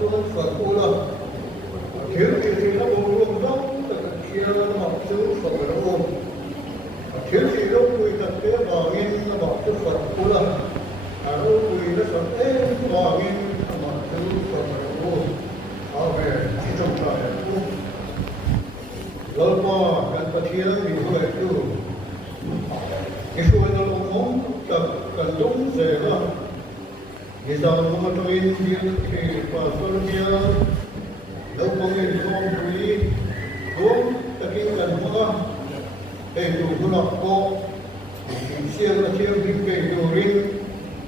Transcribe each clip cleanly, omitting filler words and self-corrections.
chuan phật u la thiếu thì nó bù luôn đó tất kia nó mặc chú phật nó bù thiếu thì nó quy tập cái vào nghiên nó mặc chú phật u la nó quy nó phật ế vào nghiên nó mặc chú phật nó bù ở về chỉ trong trời bù rồi mà cần tất kia vì huệ tu cái số nó không muốn tập cần đúng về đó bây giờ nó cho in thì và phân chia đâu có người không quý đúng tất nhiên cần mua để đủ thu nhập cô siêu là siêu kinh về đủ riêng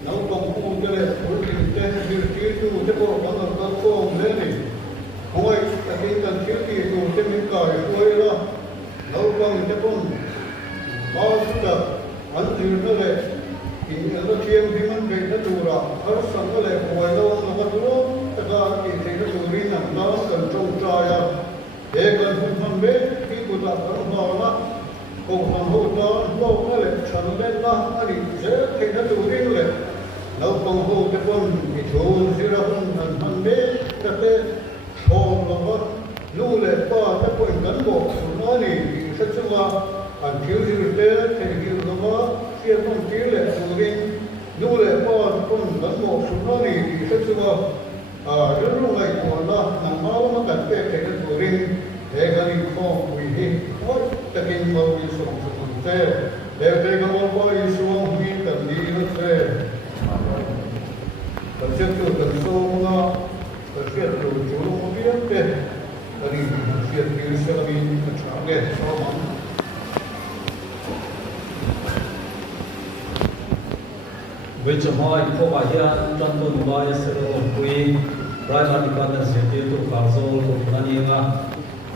nấu công phu cho nên mỗi tình trên điều trí đủ cho cô có một con cô lên này cuối tất nhiên cần thiếu thì đủ cho mình cởi cuối đó nấu công cho con bao giờ ăn thì nó lại thì nó chiêm thì mình về nó đủ rồi nó sống nó lại hồi đâu nó có đủ tất cả thì thấy nó đủ riêng nằm đó cần trông trời à để cần không phân biết khi của ta có vào đó cùng phần hỗ trợ lâu nó lại trần lên đó nó thì dễ thấy nó đủ riêng lại lâu cùng hỗ cho con thì chú sẽ ra không phân biết các cái hồn là có lưu lệ qua các quần cán bộ của nó thì rất là anh thiếu gì thế thì hiểu nó khi không thiếu lệ đủ riêng lưu lệ qua con cán bộ của nó thì rất là rất là của nó nằm máu nó cần phải thấy nó đủ riêng để cái gì không bị hết thôi tất nhiên mà bị xuống thế để cái cái món bao nhiêu xuống bị cần đi nó thế còn trước từ cần xuống nó cần phải đủ chỗ nó biết thế cái gì việc như sẽ bị chán ghét cho lắm với chúng tôi có bài hiện trong tuần bài sẽ được quy Rai Mati Department City to Karzol to Naniga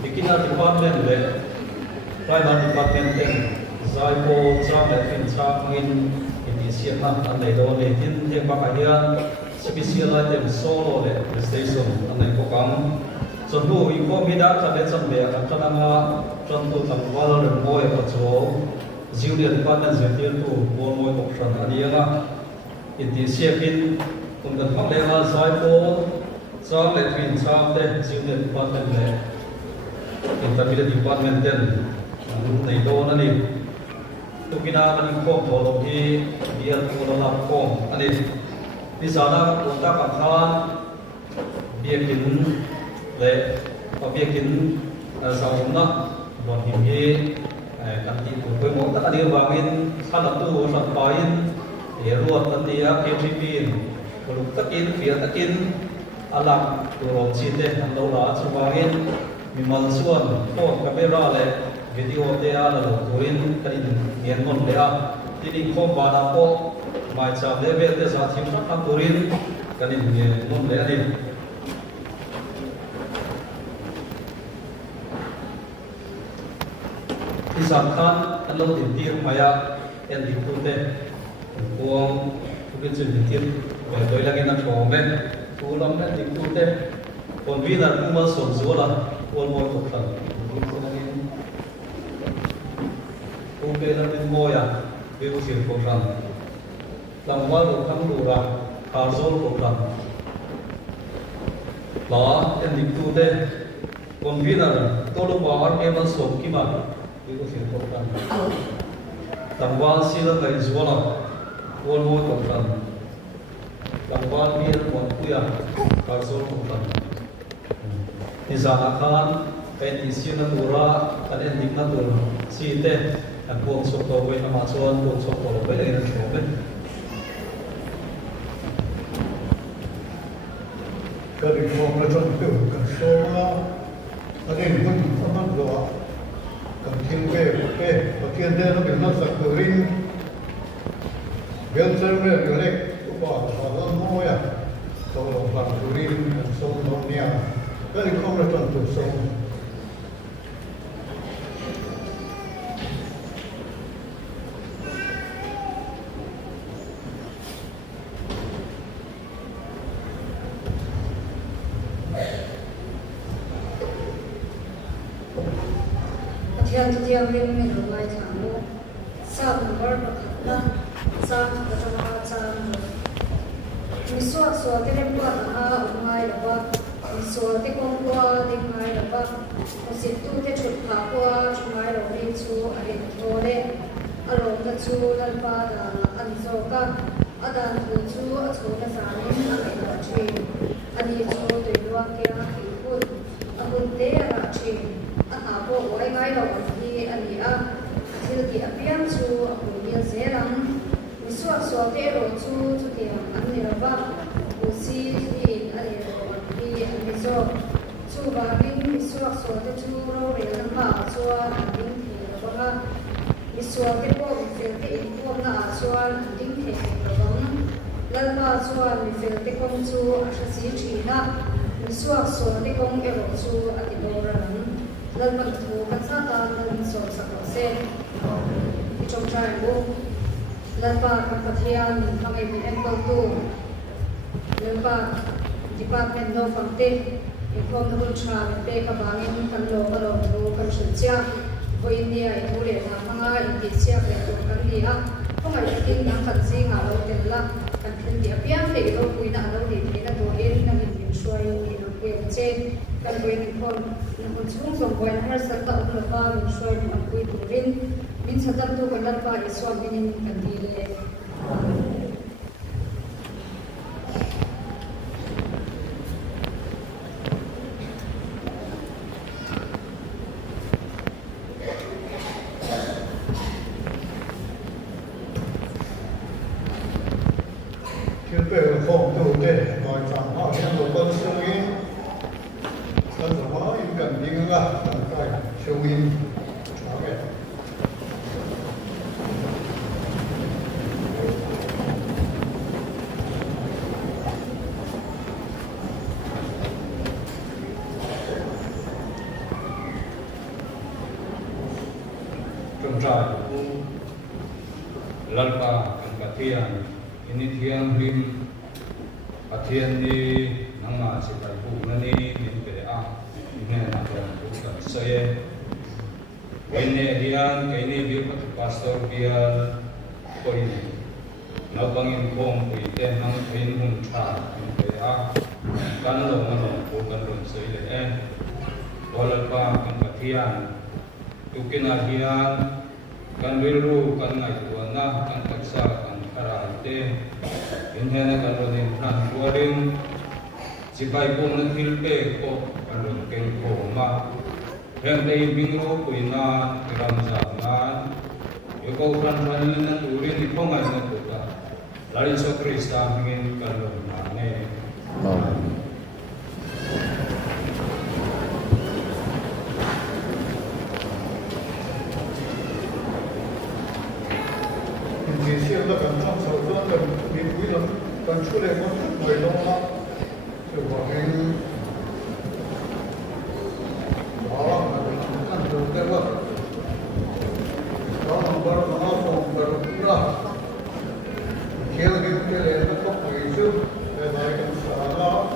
Dikina Department le Rai Mati Department ten Zaipo Chang le Fin Chang Ngin Indisia na anai do le tin te pakaya special item solo le station anai ko kam sonbu i ko mi da kha le cham le kan tananga tron tu tam wal re boy ka cho Junior Department City to Bon Moy Option Aniga Indisia pin kun kan phak le ma Zaipo Chang le Fin Chang le Junior Department le Intermediate Department ten nei do na ni tukina mani khom tholo hi bial ko la khom ani ni sana unta ka khan biakin le biakin sauna bon hi kan ti ko ko mo ta ani wangin sala tu sat pain e ruat ta tia KTP luk takin fia takin alak tu rom chi te an lo la chu wangin mi man suan phone camera le video te ala lo turin kanin nian mon le a tini khom ba na ko mai cha le ve te sa thim sa turin kanin nian mon le ani isam khan an lo tin tir maya en di tu te kuang tu kin chin tin ve doi la gen na thong ve tu lam na di tu te kon vi na ku ma som zo la kon mo to tan ku pe la bin mo ya ve u sil ko ran lam wa lo kham lu ra ka zol ko ran la en di tu te kon vi na to lo ba ar ke ma som ki ma ve u sil ko ran tam wa sil la kai zo la kon mo to ran tam wa mi kon ku ya ka zol ko ran ni sana khan cái tí xíu nó đủ ra cái này tính nó đủ xí thế anh buông sụp đầu với nó mà xuân buông sụp đầu với lại nó chỗ bên cái gì không là trong kiểu cái số nó cái gì cũng không ăn được cần thiên về ok và thiên thế nó bị nó sạch từ rin biến chân về cái này cũng bỏ nó môi à sau đó làm từ rin sông nó nhẹ cái gì không là trong từ sông Tiang bên mình ở ngoài thẳng luôn, sao mình có được là sao mình có được sao mình xóa xóa cái đêm qua ở ngoài là qua số thế công qua thì mai là ba một số tu thế chụp phá qua chúng mai rồi đi chú ở đây thôi đấy ở rồi ta chú lần ba là ăn rồi cả ở đây chú ở chỗ là sao nên ở đây là chuyện anh đi chú từ loa kia thì cũng ở bên thế là chuyện ở hà bộ ngoài ngay rồi thì anh đi ăn thì thì ở bên chú ở bên kia sẽ làm mình số thế rồi chú thì anh đi là ba si thì anh đi thì anh đi rồi chú và bên mình số thế chú rồi để làm bảo cho anh đi thì là ba Visual cái bộ mình phải cái inform là visual tính thể của vắng lần ba visual mình phải cái công chú ở trên chỉ na visual số cái công cái bộ chú ở cái đồ rằng lần mình thu các sát ta lần số sắc sẽ cái trong trái bộ lần ba các phát hiện thằng em equal to lần ba department of content inform the control để các bạn em cần lo mà lo cần sử dụng với India itu le thanga Indonesia le to kan dia không phải là tin yang kan si nga lo ten la kan tin dia pian le lo kui na lo di na to en na min suai ni lo ke chen kan với ni kon chung som boy har sa ta lo ba min suai ni kui tu rin min sa tam tu kan la ba iswa min kan di le phong độ để nói rằng họ hiện một con sông ấy sản phẩm hóa in cần đi ngã làm cái sông in đó vậy trong trại lần ba cần cả thiên ini thiang rim athian ni nangma se kai bu na ni min pe a ne na ron bu ka saye ene hian ke ni bi pastor bial koin na bangin khom pui te nang thein hun tha min pe a kan lo na lo bu kan ron sai le e wala pa kan pathian tukina hian kan wiru kan ngai tuana kan taksa karate inhena kanronin han warin sipai pong na hilpe ko kanron ken ko ma hen dei bingro kuina kiram zaman yoko kan hanin na turin ipongai na tuta larin so krista ngin kanron mane Indonesia là cần trong sầu riêng cần miền núi lắm cần chú lệ có rất người đông lắm rồi bảo cái đó là mình ăn được cái đó đó là bao nhiêu nó phòng bao nhiêu đó khi cái này nó có người chứ để lại cái sợ đó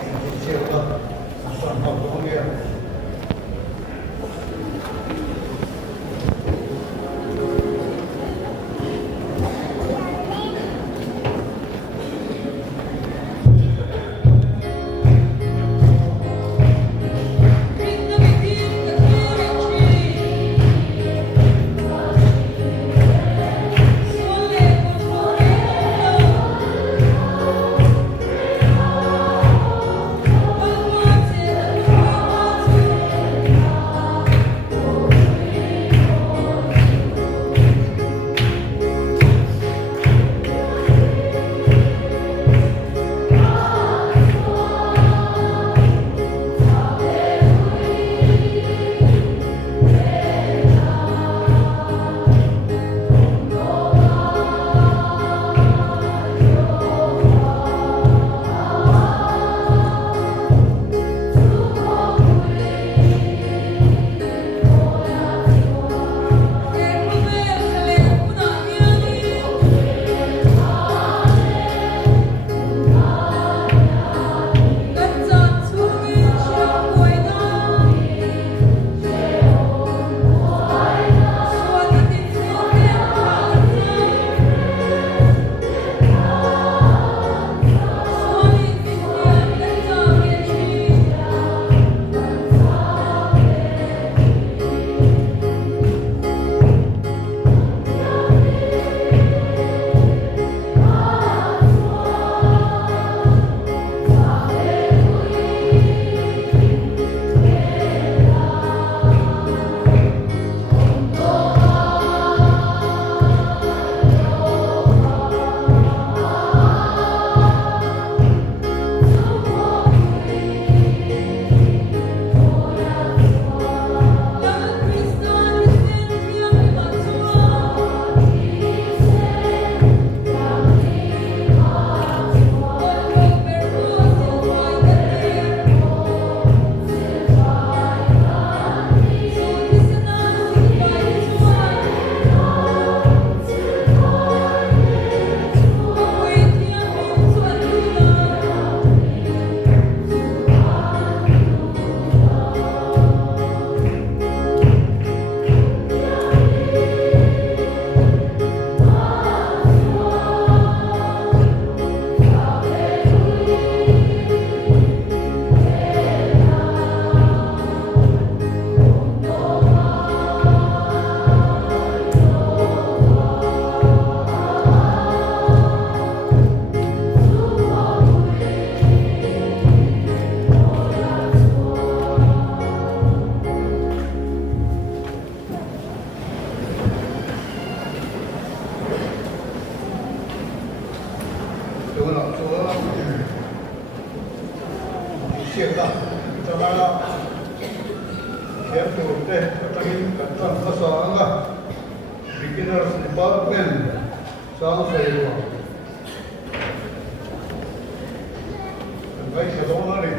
Indonesia là sản phẩm của người chỗ nào chỗ siết đó cho nó kéo chỗ đây cho mình cẩn thận có sáng à beginners department sáng sớm rồi cái chế độ này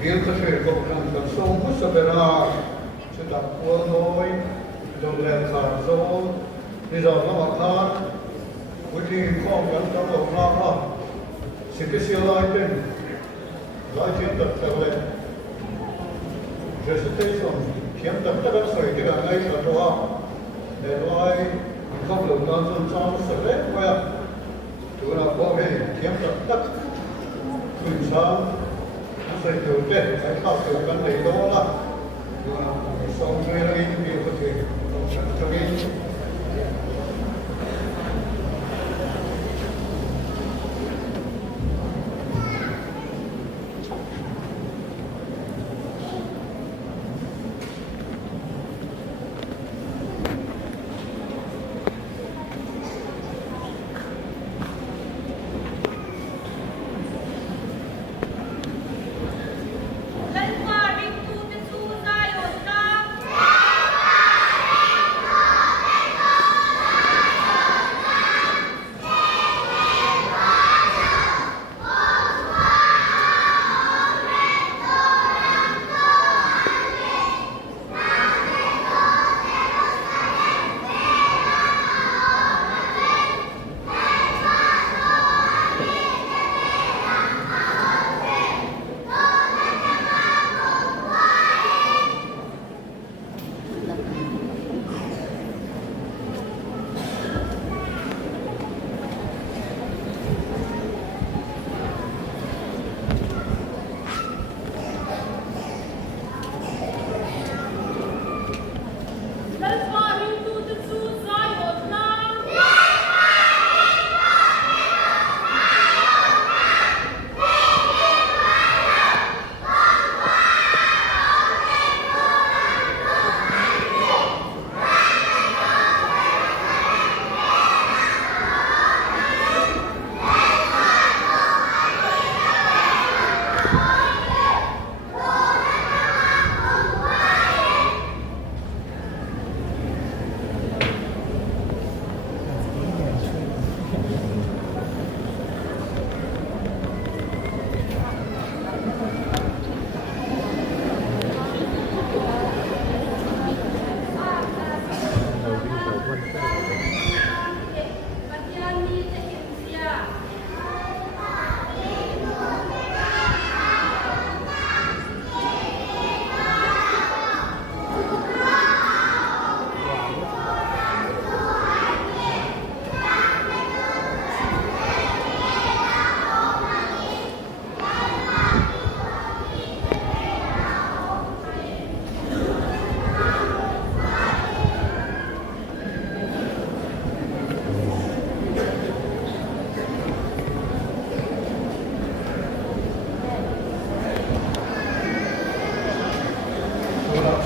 riêng cái chế độ này cần sống hết sức là sẽ đặt quân thôi dòng lệ sản số bây giờ nó mặc thang với thì không gắn trong lòng nó sẽ cái siêu lai trên lai trên tập trở lên rồi sẽ thấy xong kiếm tập tất cả sợi cái này là cho để lai không được nó dân trong sợi lết qua chúng ta có thể kiếm tập tất từ sáng sợi từ trên cái thao từ vấn đề đó là xong rồi là những điều có thể cho cái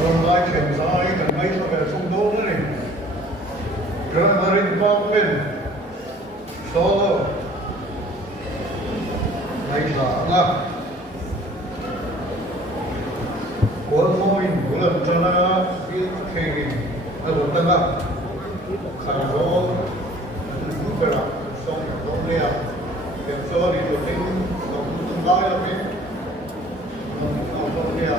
Trong lai chuyển dài gần ngay cho về sông Đô nữa này Primary Department Solo này là nga Quân môi của lần cho nó biết khi nó vẫn tăng ạ khả dỗ lúc về lạc xong đông leo kiểm soát đi được tính sống tương lai là biết đông leo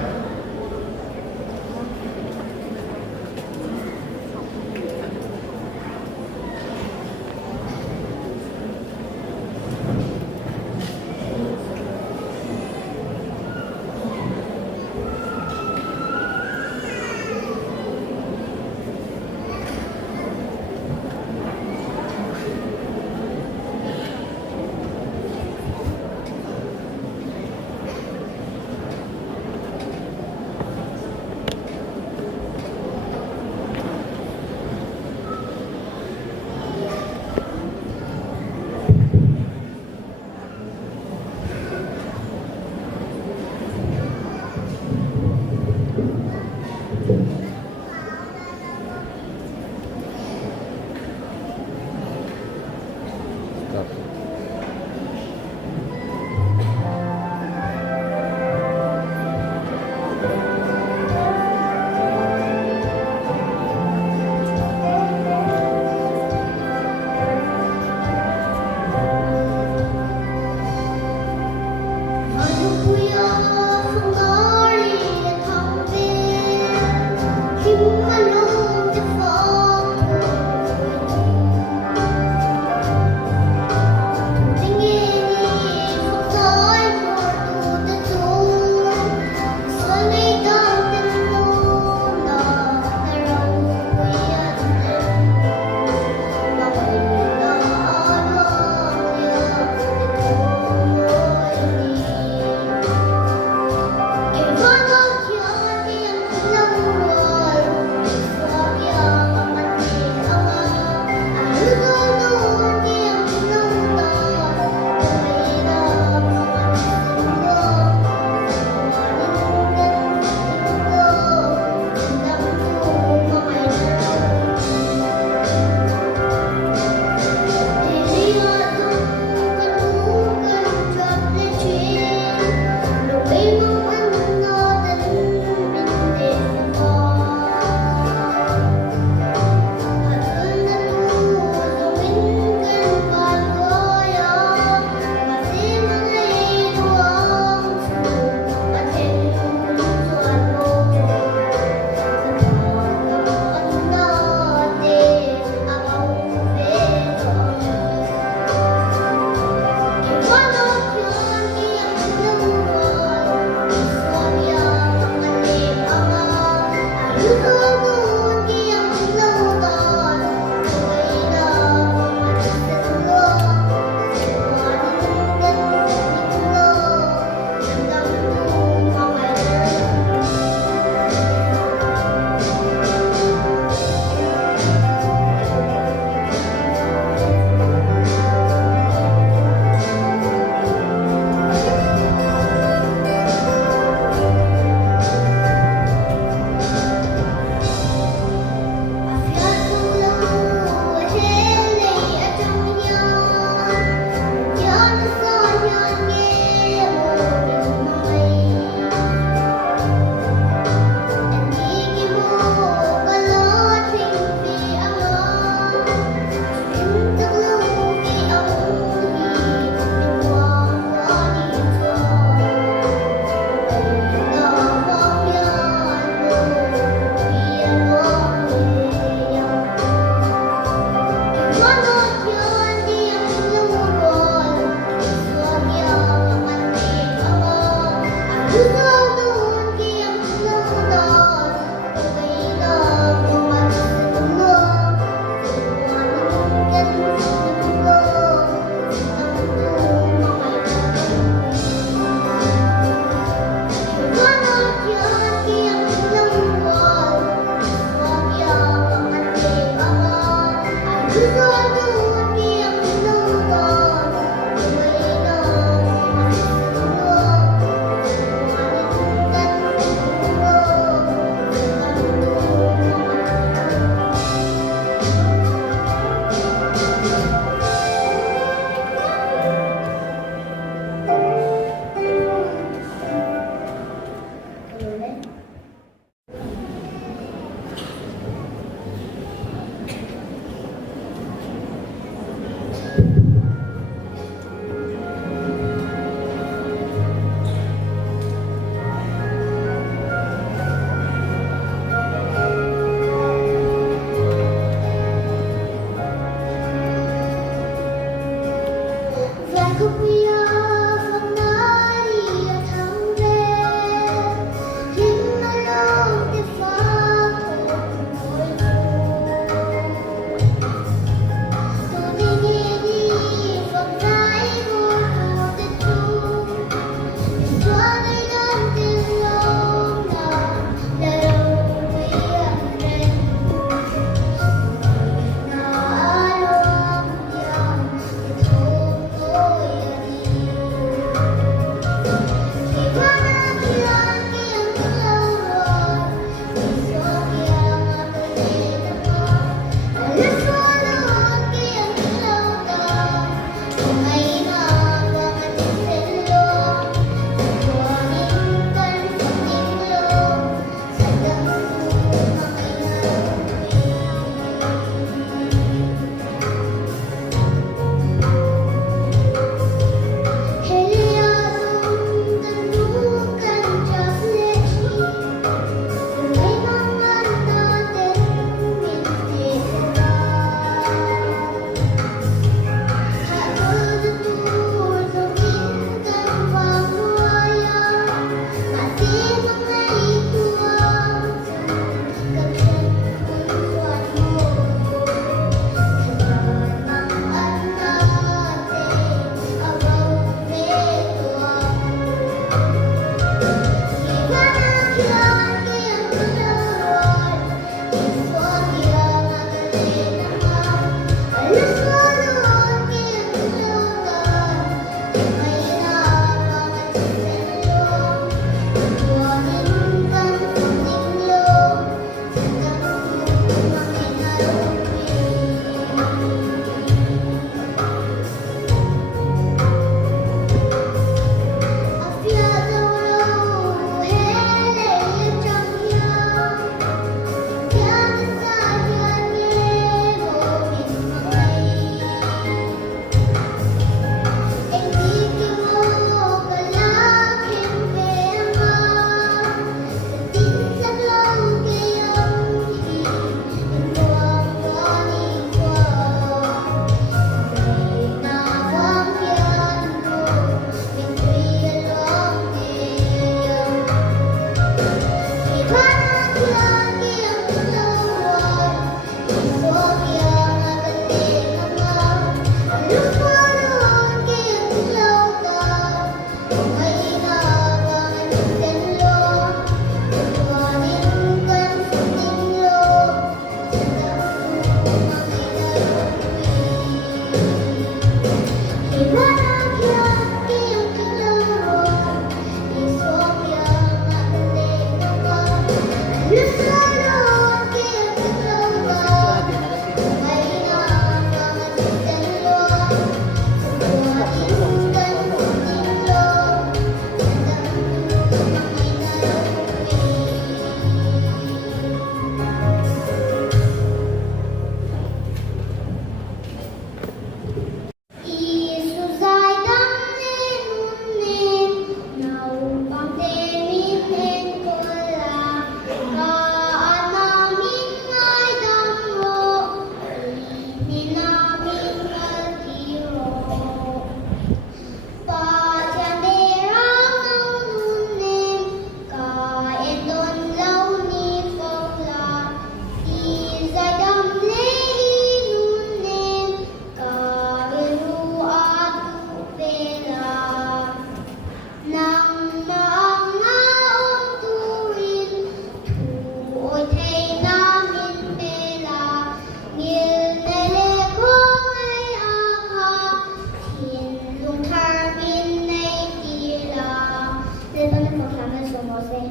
Jose.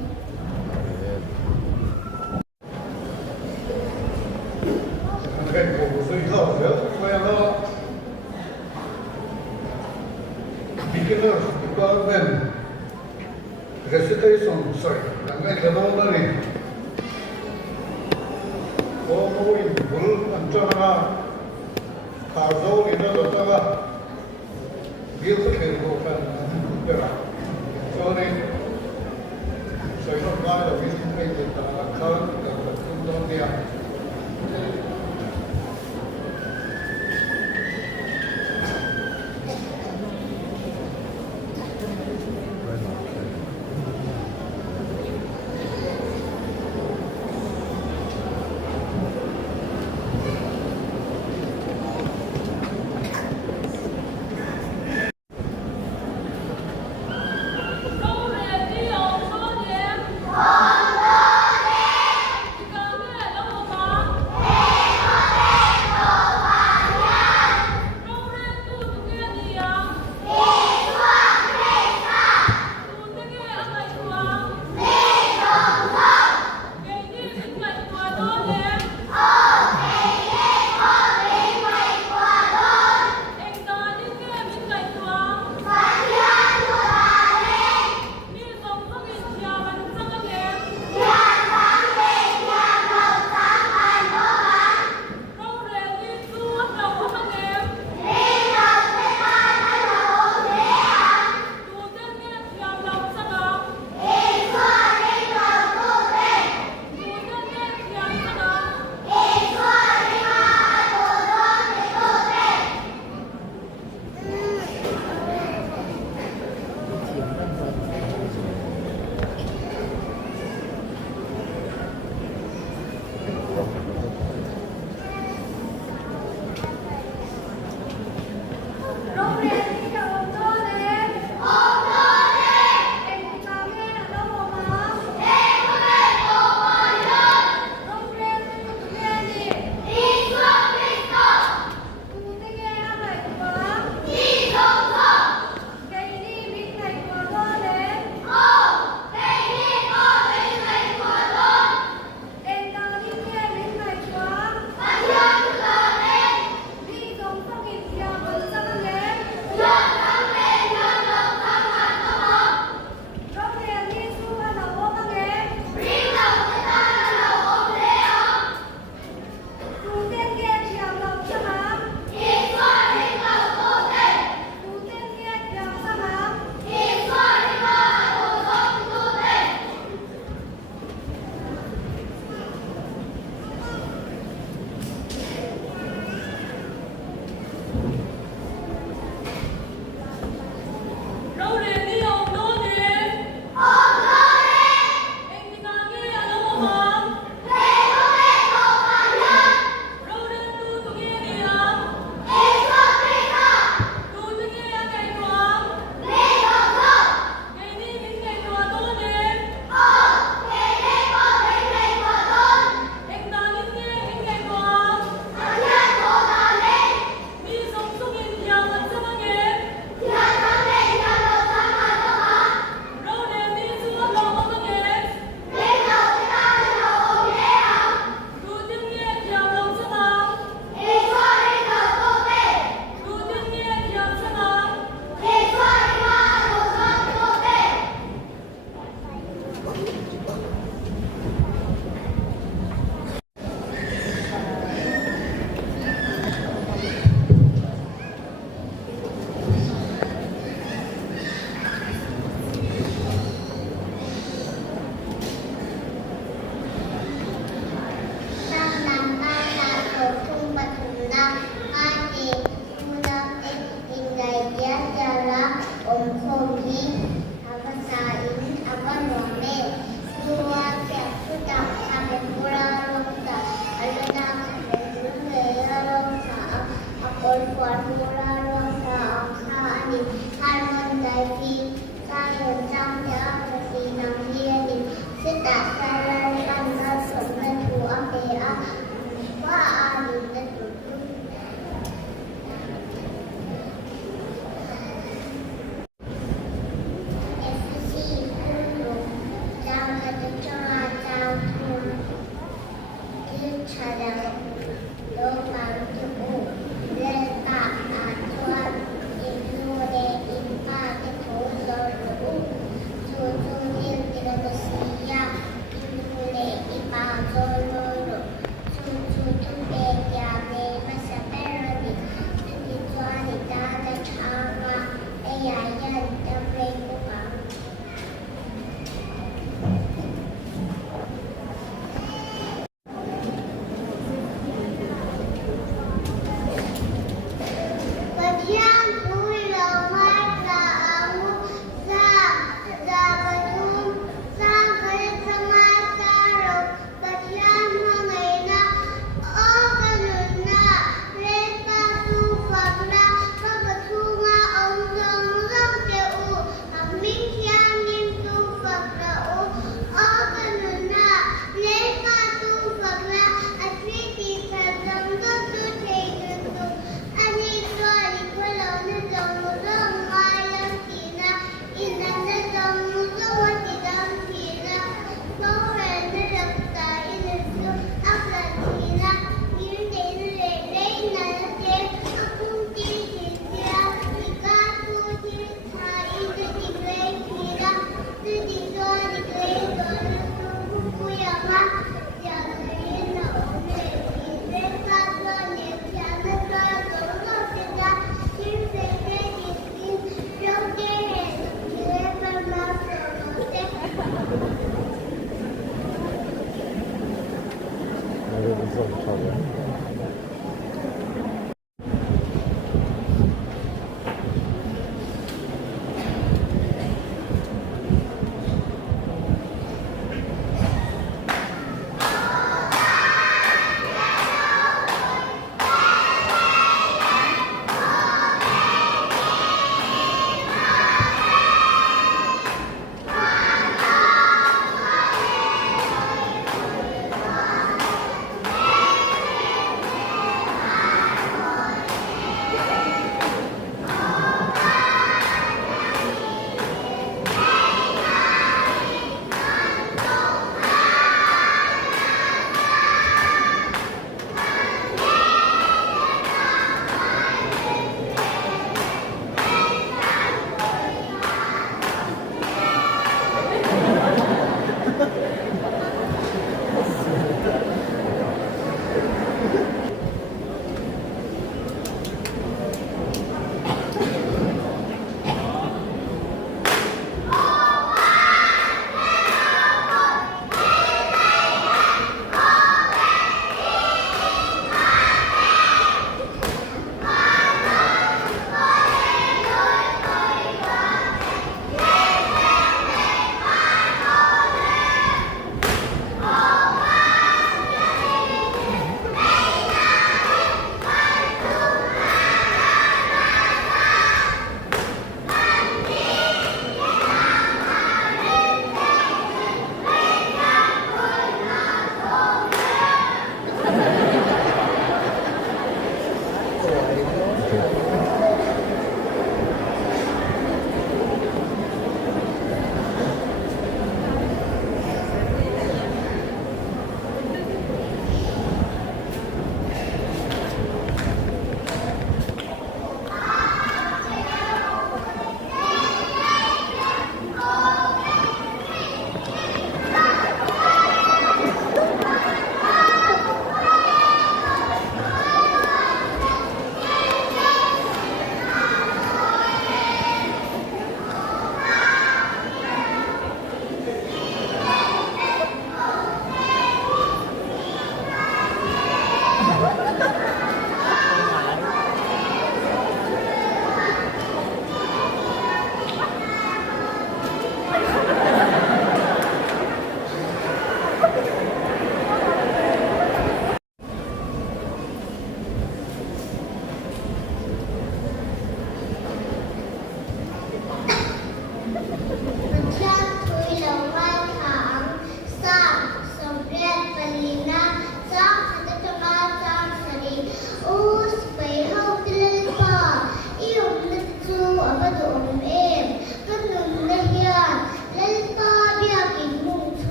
Cái cổ suy thở nữa, quay nó beginner development recitation, sorry, cái cái đó là gì? Có mối bull ăn cho nó thảo dâu thì nó được là biết cái gì cũng phải được rồi. Cho nên所以说妈的微信配置打开的更多点。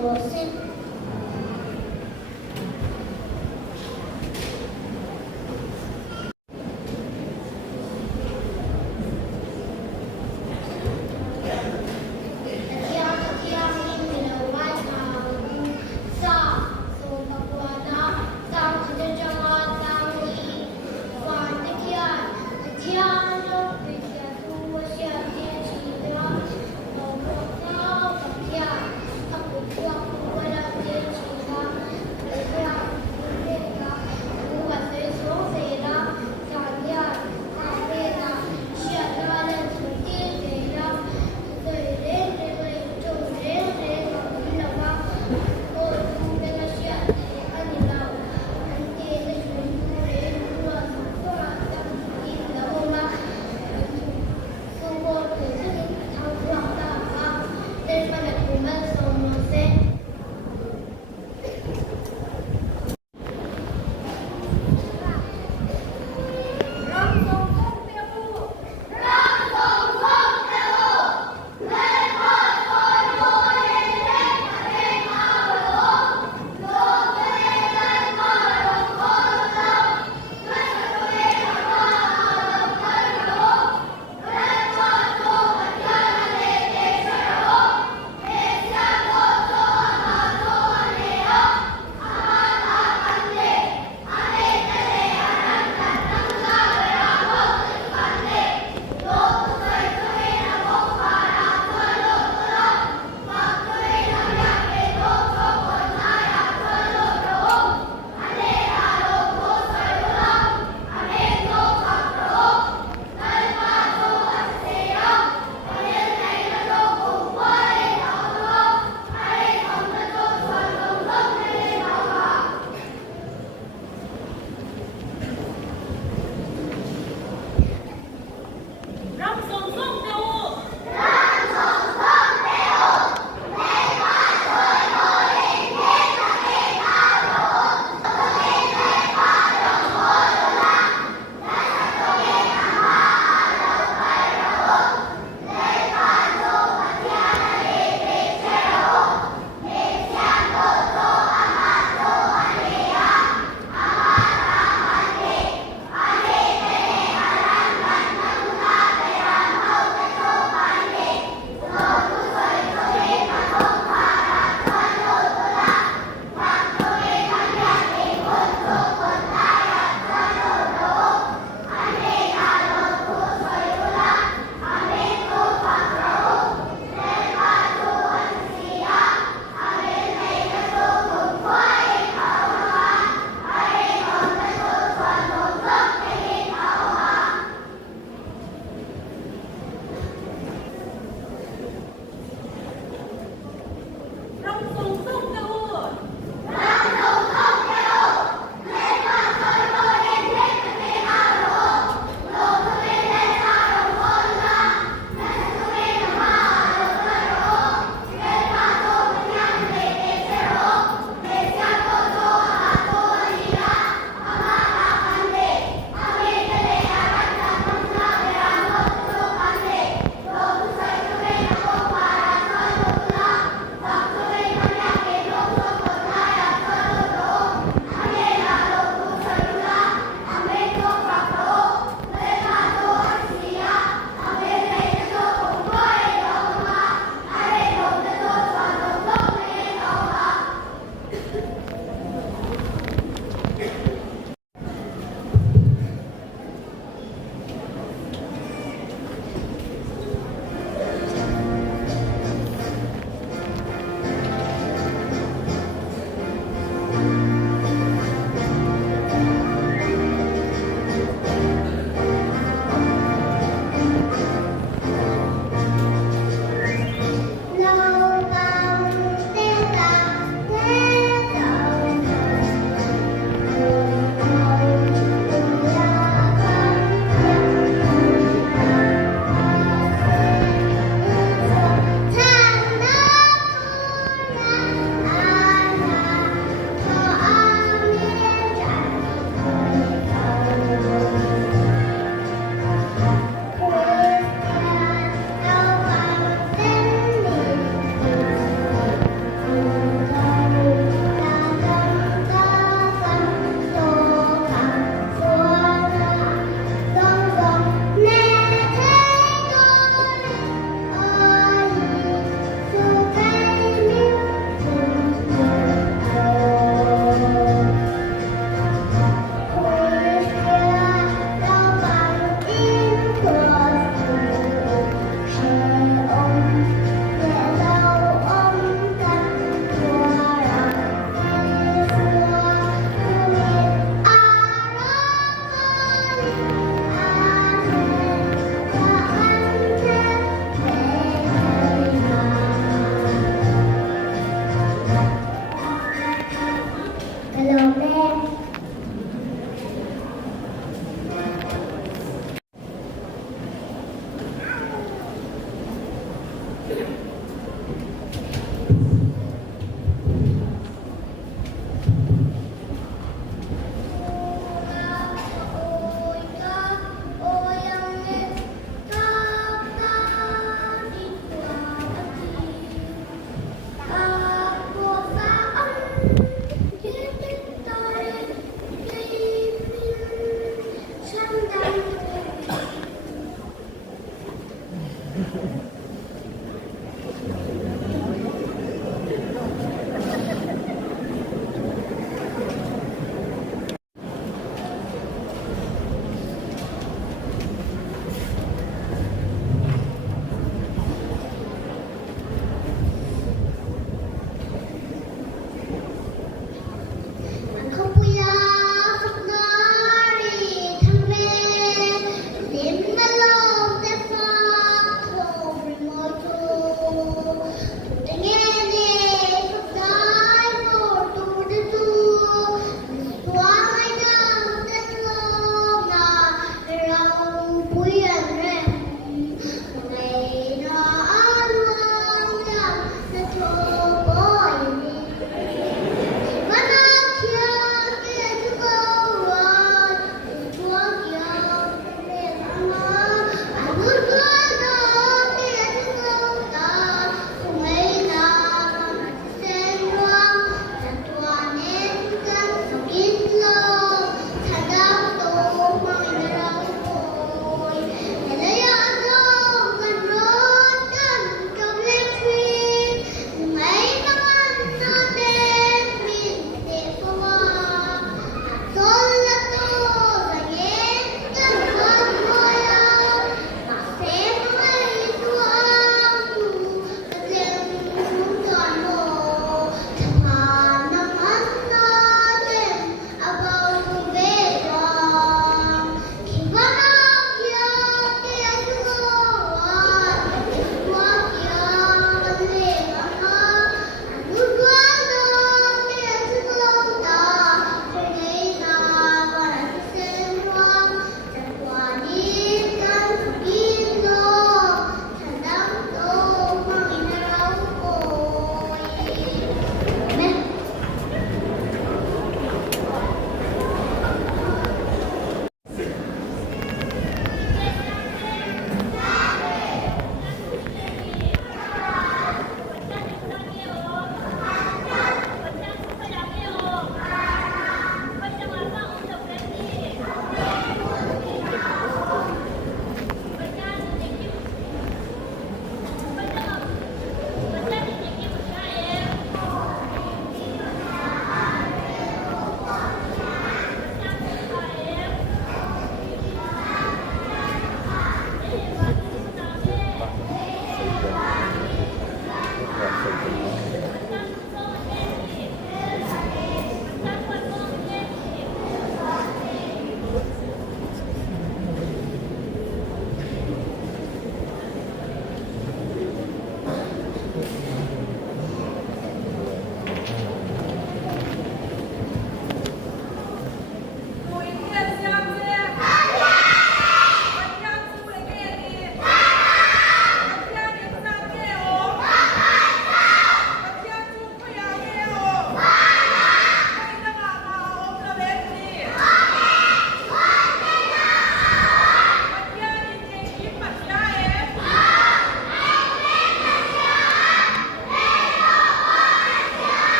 我心。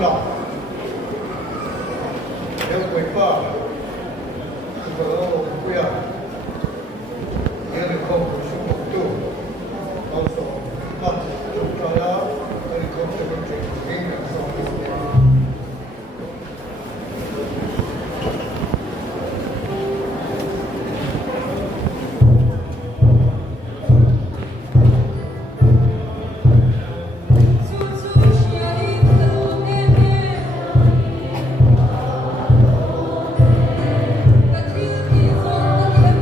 lòng nếu quay qua thì có quay à nếu được không có số một tu bao giờ bắt chúng ta đã có thể có thể hiện ra sau Hãy subscribe cho kênh Ghiền Mì Gõ để không bỏ lỡ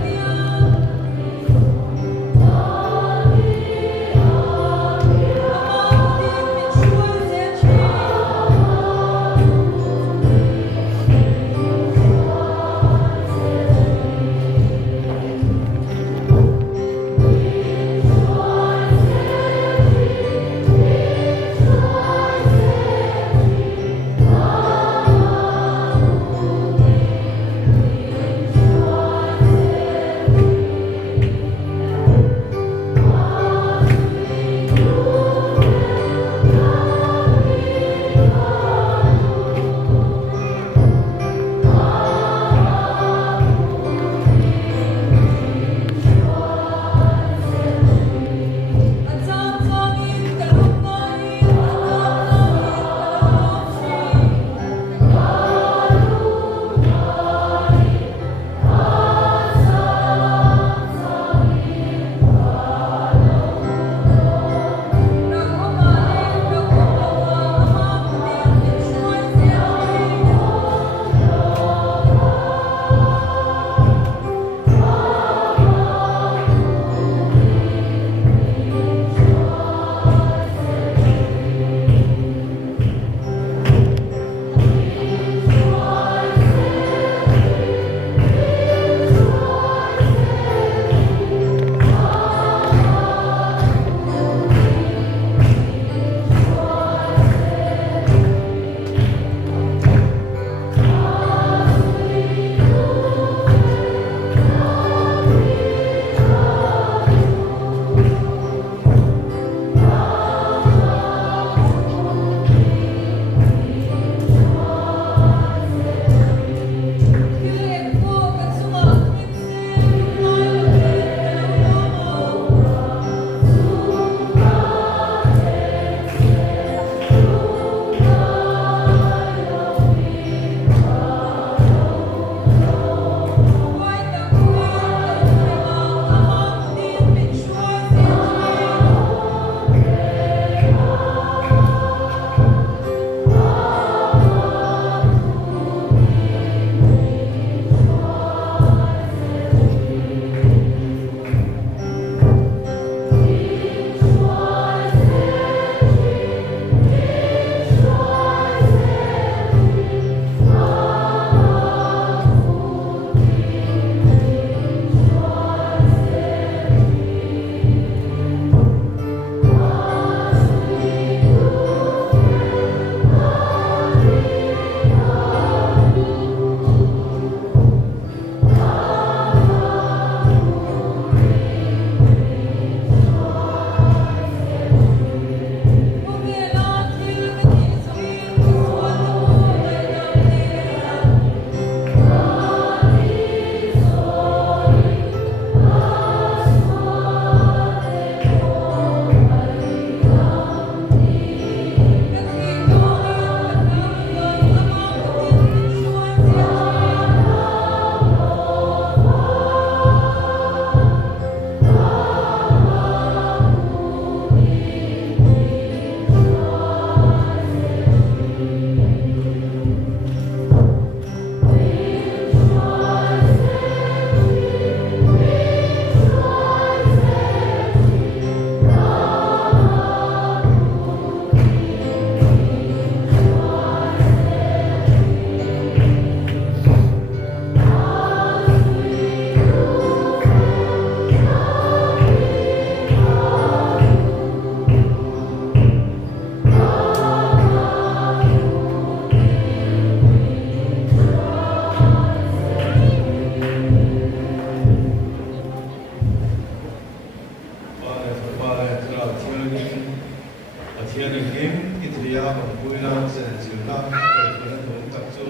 na cái thùng tập chu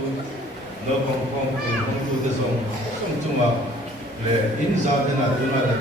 nó còn còn từ không tu cái sông sông chung mà le in ra thế nào tu là